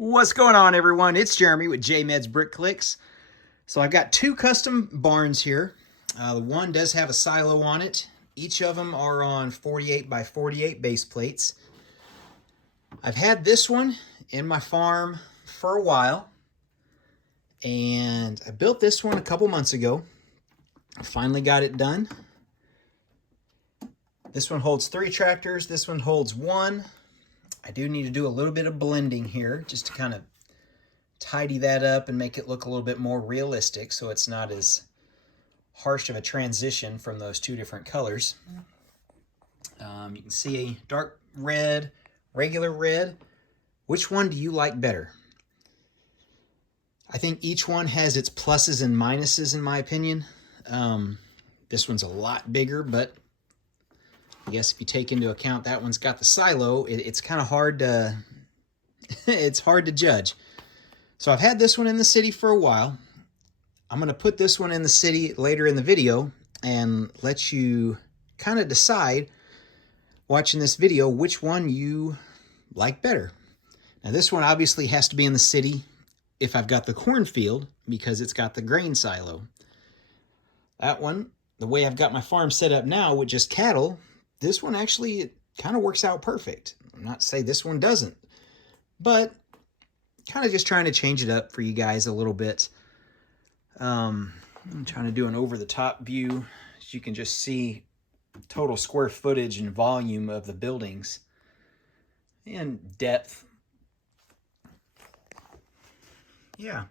What's going on, everyone? It's Jeremy with Medleyj Brick Clicks. So I've got two custom barns here. The one does have a silo on it. Each of them are on 48 by 48 base plates. I've had this one in my farm for a while, and I built this one a couple months ago. I finally got it done. This one holds 3 tractors. This one holds 1. I do need to do a little bit of blending here just to kind of tidy that up and make it look a little bit more realistic so it's not as harsh of a transition from those two different colors. You can see a dark red, regular red. Which one do you like better? I think each one has its pluses and minuses in my opinion. This one's a lot bigger, but I guess if you take into account that one's got the silo, it's kind of hard to it's hard to judge. So I've had this one in the city for a while. I'm going to put this one in the city later in the video and let you kind of decide, watching this video, which one you like better. Now this one obviously has to be in the city if I've got the cornfield because it's got the grain silo. That one, the way I've got my farm set up now with just cattle, this one actually it kind of works out perfect. I'm not to say this one doesn't, but kind of just trying to change it up for you guys a little bit. I'm trying to do an over-the-top view so you can just see total square footage and volume of the buildings and depth. Yeah.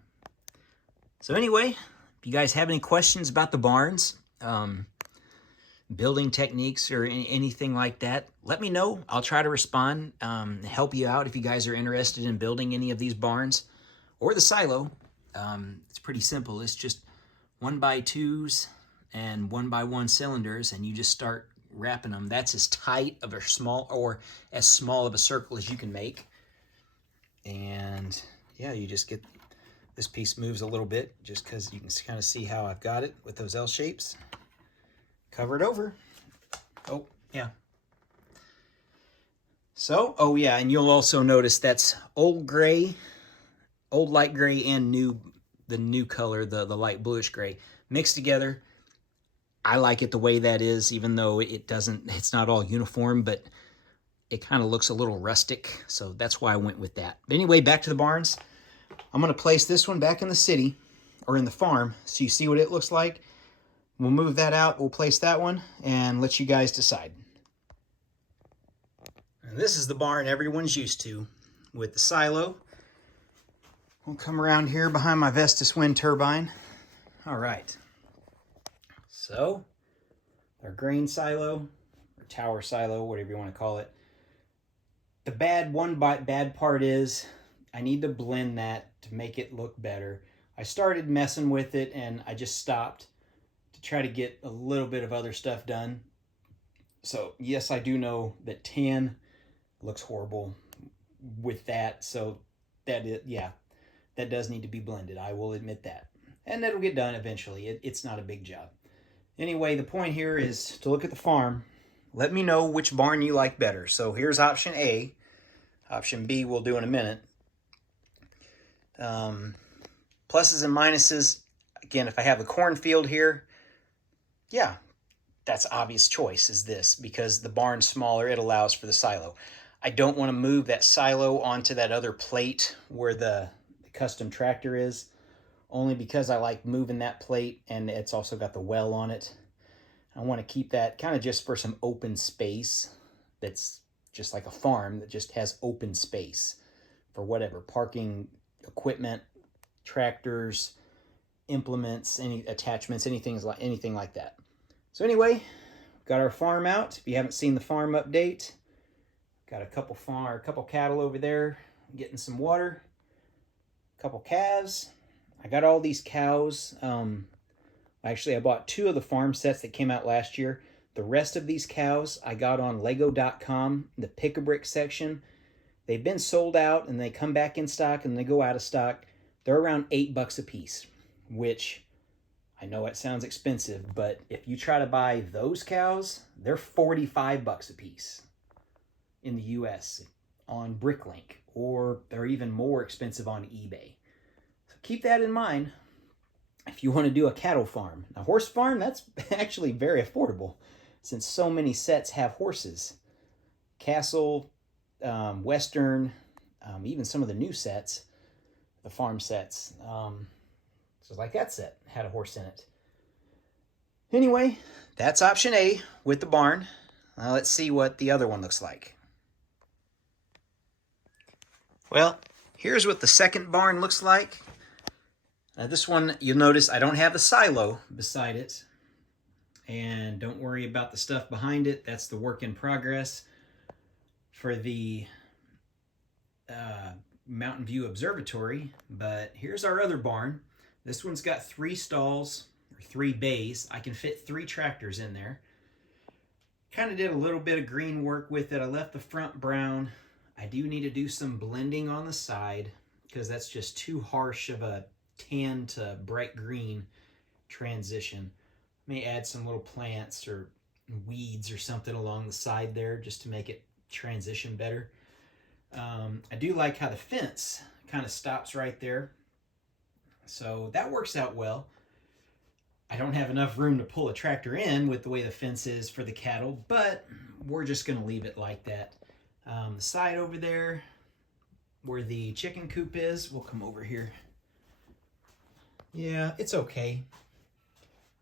So anyway, if you guys have any questions about the barns, building techniques or anything like that, let me know. I'll try to respond, help you out if you guys are interested in building any of these barns or the silo. It's pretty simple. It's just 1x2s and 1x1 cylinders, and you just start wrapping them. That's as tight of a small or as small of a circle as you can make. And yeah, you just get this piece moves a little bit just because you can kind of see how I've got it with those L shapes. Cover it over. Oh, yeah. So, oh yeah, and you'll also notice that's old gray, old light gray, and the new color, the light bluish gray, mixed together. I like it the way that is, even though it's not all uniform, but it kind of looks a little rustic, so that's why I went with that. But anyway, back to the barns. I'm going to place this one back in the city, or in the farm, so you see what it looks like. We'll move that out, we'll place that one, and let you guys decide. And this is the barn everyone's used to, with the silo. We'll come around here behind my Vestas wind turbine. All right. So, our grain silo, or tower silo, whatever you want to call it. The bad part is, I need to blend that to make it look better. I started messing with it, and I just stopped to try to get a little bit of other stuff done. So yes, I do know that tan looks horrible with that. So that does need to be blended. I will admit that. And that'll get done eventually. It's not a big job. Anyway, the point here is to look at the farm. Let me know which barn you like better. So here's option A. Option B we'll do in a minute. Pluses and minuses. Again, if I have the cornfield here, yeah, that's obvious choice is this, because the barn's smaller, it allows for the silo. I don't want to move that silo onto that other plate where the custom tractor is, only because I like moving that plate, and it's also got the well on it. I want to keep that kind of just for some open space that's just like a farm that just has open space for whatever, parking, equipment, tractors, implements, any attachments, anything like that. So anyway, got our farm out. If you haven't seen the farm update, got a couple cattle over there getting some water, a couple calves. I got all these cows. Actually, I bought 2 of the farm sets that came out last year. The rest of these cows I got on Lego.com, the Pick-a-Brick section. They've been sold out, and they come back in stock, and they go out of stock. They're around $8 a piece, which I know it sounds expensive, but if you try to buy those cows, they're $45 a piece in the US on Bricklink, or they're even more expensive on eBay. So keep that in mind if you want to do a cattle farm. A horse farm, that's actually very affordable since so many sets have horses. Castle, Western, even some of the new sets, the farm sets. So like that set had a horse in it. Anyway, that's option A with the barn. Now let's see what the other one looks like. Well, here's what the second barn looks like. This one, you'll notice I don't have the silo beside it. And don't worry about the stuff behind it. That's the work in progress for the Mountain View Observatory. But here's our other barn. This one's got 3 stalls, or 3 bays. I can fit 3 tractors in there. Kind of did a little bit of green work with it. I left the front brown. I do need to do some blending on the side because that's just too harsh of a tan to bright green transition. May add some little plants or weeds or something along the side there just to make it transition better. I do like how the fence kind of stops right there. So that works out well. I don't have enough room to pull a tractor in with the way the fence is for the cattle, but we're just going to leave it like that. The side over there where the chicken coop is, we'll come over here. Yeah, it's okay.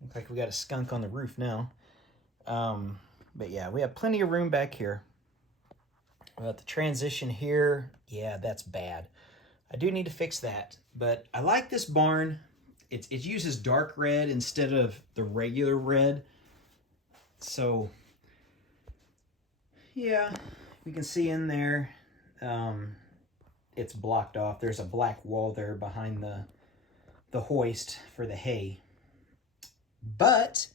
Looks like we got a skunk on the roof now. But yeah, we have plenty of room back here. But the transition here, yeah, that's bad. I do need to fix that. But I like this barn. It uses dark red instead of the regular red. So, yeah, we can see in there. It's blocked off. There's a black wall there behind the hoist for the hay. But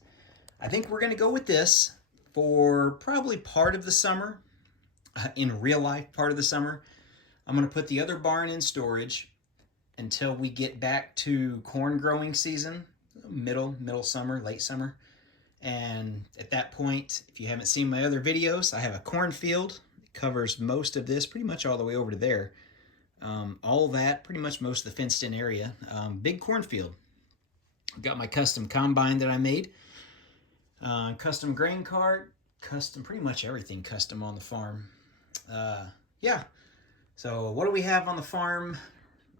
I think we're going to go with this for probably part of the summer, in real life part of the summer. I'm going to put the other barn in storage until we get back to corn growing season, middle summer, late summer. And at that point, if you haven't seen my other videos, I have a cornfield. It covers most of this, pretty much all the way over to there. All that, pretty much most of the fenced in area. Big cornfield. Got my custom combine that I made. Custom grain cart. Custom, pretty much everything custom on the farm. Yeah. So what do we have on the farm?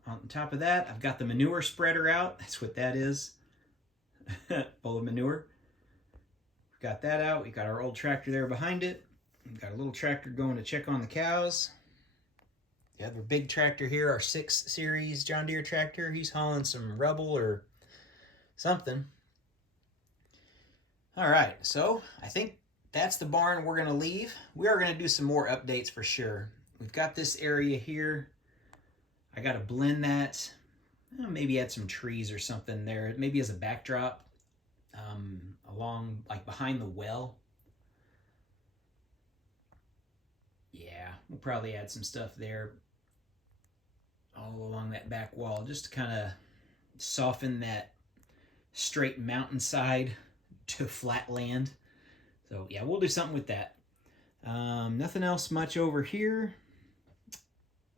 On top of that, I've got the manure spreader out. That's what that is. Full of manure. We've got that out. We've got our old tractor there behind it. We've got a little tractor going to check on the cows. The other big tractor here, our 6 Series John Deere tractor. He's hauling some rubble or something. All right, so I think that's the barn we're going to leave. We are going to do some more updates for sure. We've got this area here. I got to blend that. Maybe add some trees or something there. Maybe as a backdrop along, like behind the well. Yeah, we'll probably add some stuff there all along that back wall just to kind of soften that straight mountainside to flat land. So yeah, we'll do something with that. Nothing else much over here.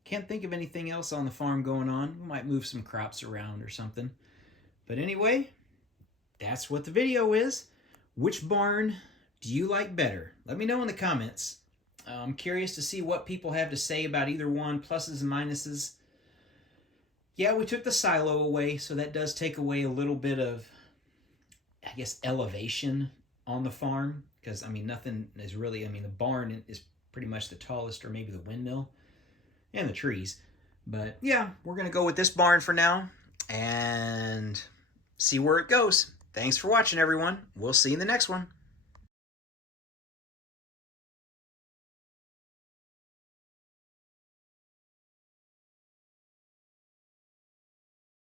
Can't think of anything else on the farm going on. We might move some crops around or something. But anyway, that's what the video is. Which barn do you like better? Let me know in the comments. I'm curious to see what people have to say about either one, pluses and minuses. Yeah, we took the silo away, so that does take away a little bit of, I guess, elevation on the farm. Because, I mean, nothing is really, I mean, the barn is pretty much the tallest, or maybe the windmill and the trees. But yeah, we're going to go with this barn for now and see where it goes. Thanks for watching, everyone. We'll see you in the next one.